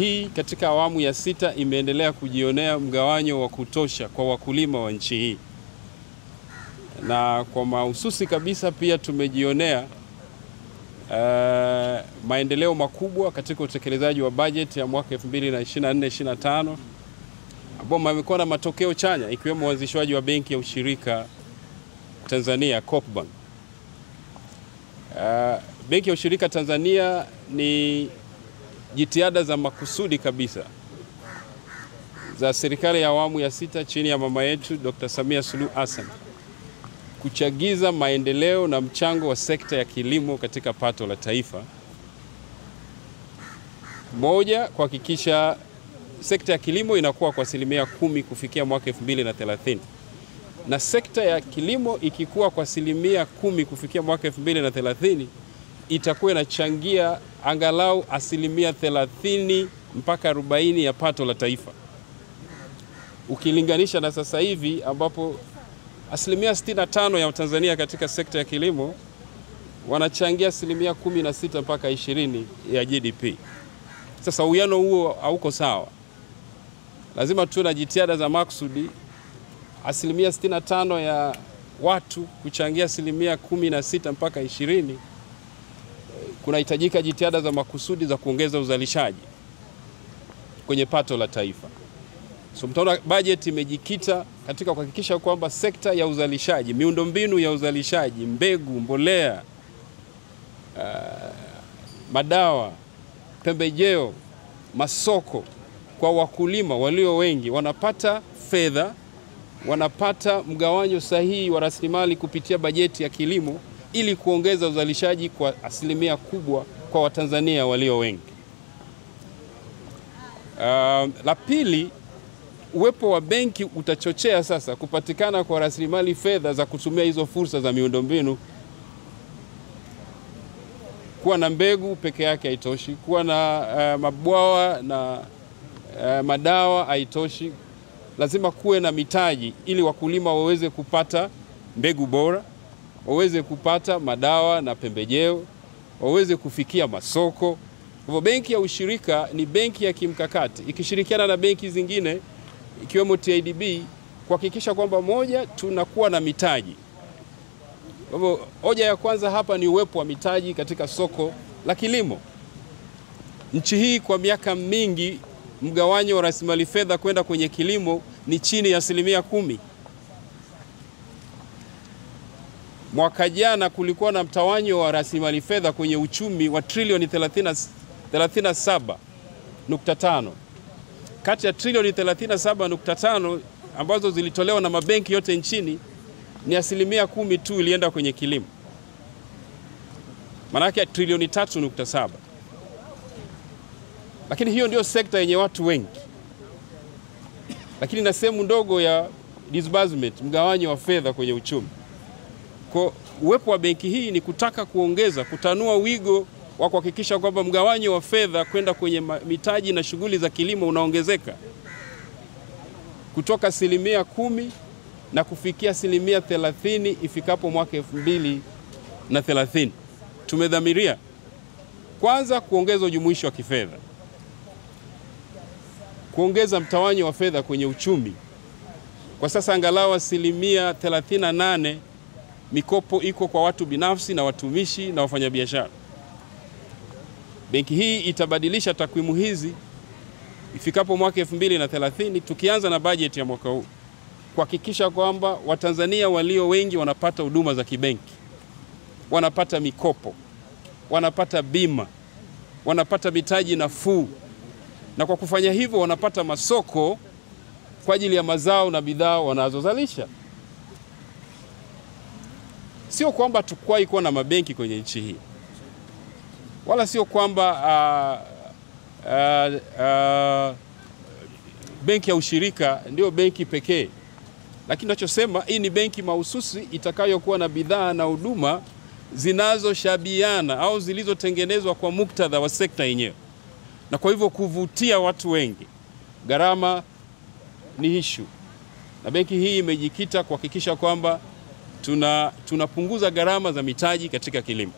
hii katika awamu ya 6 imeendelea kujionea mgawanyo wa kutosha kwa wakulima wa nchi hii, na kwa mahususi kabisa pia tumejionea maendeleo makubwa katika utekelezaji wa bajeti ya mwaka 2024-2025 ambao yamekuwa na matokeo chanya, ikiwemo uanzishwaji wa benki ya ushirika Tanzania Coopbank. Benki ya ushirika Tanzania ni jitihada za makusudi kabisa za serikali ya awamu ya 6 chini ya mama yetu Dr. Samia Suluhu Hassan kuchagiza maendeleo na mchango wa sekta ya kilimo katika pato la taifa. Moja, kuhakikisha sekta ya kilimo inakuwa kwa 10% kufikia mwaka 2030. Na sekta ya kilimo ikikuwa kwa 10% kufikia mwaka 2030, itakuwa inachangia angalau 30% mpaka 40% ya pato la taifa. Ukilinganisha na sasa hivi ambapo 65% ya Watanzania katika sekta ya kilimo wanachangia 16% mpaka 20% ya GDP. Sasa uwiano huo hauko sawa. Lazima tuwe na jitihada za makusudi, 65% ya watu kuchangia 16% mpaka 20%. Kunahitajika jitihada za makusudi za kuongeza uzalishaji kwenye pato la taifa. So mtaona bajeti imejikita katika kuhakikisha kwamba sekta ya uzalishaji, miundombinu ya uzalishaji, mbegu, mbolea, madawa, pembejeo, masoko kwa wakulima walio wengi wanapata fedha, wanapata mgawanyo sahihi wa rasilimali kupitia bajeti ya kilimo ili kuongeza uzalishaji kwa 1% kubwa kwa Watanzania walio wengi. La pili, uwepo wa benki utachochea sasa kupatikana kwa rasilimali fedha za kutumia hizo fursa za miundombinu. Kuwa na mbegu peke yake haitoshi, kuwa na mabwawa na madawa haitoshi. Lazima kuwe na mitaji ili wakulima waweze kupata mbegu bora, waweze kupata madawa na pembejeo, waweze kufikia masoko. Kwa hivyo benki ya ushirika ni benki ya kimkakati ikishirikiana na benki zingine ikiwemo TIDB kuhakikisha kwamba moja, tunakuwa na mitaji. Kwa hivyo hoja ya kwanza hapa ni uwepo wa mitaji katika soko la kilimo. Nchi hii kwa miaka mingi mgawanyo wa rasilimali fedha kwenda kwenye kilimo ni chini ya 10%. Mwaka jana kulikuwa na mtawanyo wa rasilimali fedha kwenye uchumi wa trilioni 37.5. Kati ya trilioni 37.5 ambazo zilitolewa na mabenki yote nchini ni 10% tu ilienda kwenye kilimo. Manake trilioni 3.7. Lakini hiyo ndio sekta yenye watu wengi. Lakini na sehemu ndogo ya disbursement, mgawanyo wa fedha kwenye uchumi. Kwa uwepo wa benki hii ni kutaka kutanua wigo wa kuhakikisha kwamba mgawanyo wa fedha kwenda kwenye mitaji na shughuli za kilimo unaongezeka kutoka 10% na kufikia 30% ifikapo mwaka 2030. Tumedhamiria kwanza kuongeza ujumuishi wa kifedha, kuongeza mtawanyo wa fedha kwenye uchumi. Kwa sasa angalau 38% mikopo iko kwa watu binafsi na watumishi na wafanyabiashara. Benki hii itabadilisha takwimu hizi ifikapo mwaka 2030, tukianza na bajeti ya mwaka huu, kuhakikisha kwamba Watanzania walio wengi wanapata huduma za kibenki, wanapata mikopo, wanapata bima, wanapata mitaji nafuu, na kwa kufanya hivyo wanapata masoko kwa ajili ya mazao na bidhaa wanazozalisha. Sio kwamba tukwahi kuwa na mabenki kwenye nchi hii, wala sio kwamba benki ya ushirika ndio benki pekee. Lakini tunachosema hii ni benki mahususi itakayokuwa na bidhaa na huduma zinazoshabiana au zilizotengenezwa kwa muktadha wa sekta yenyewe, na kwa hivyo kuvutia watu wengi. Gharama ni issue, na benki hii imejikita kuhakikisha kwamba tunapunguza gharama za mitaji katika kilimo.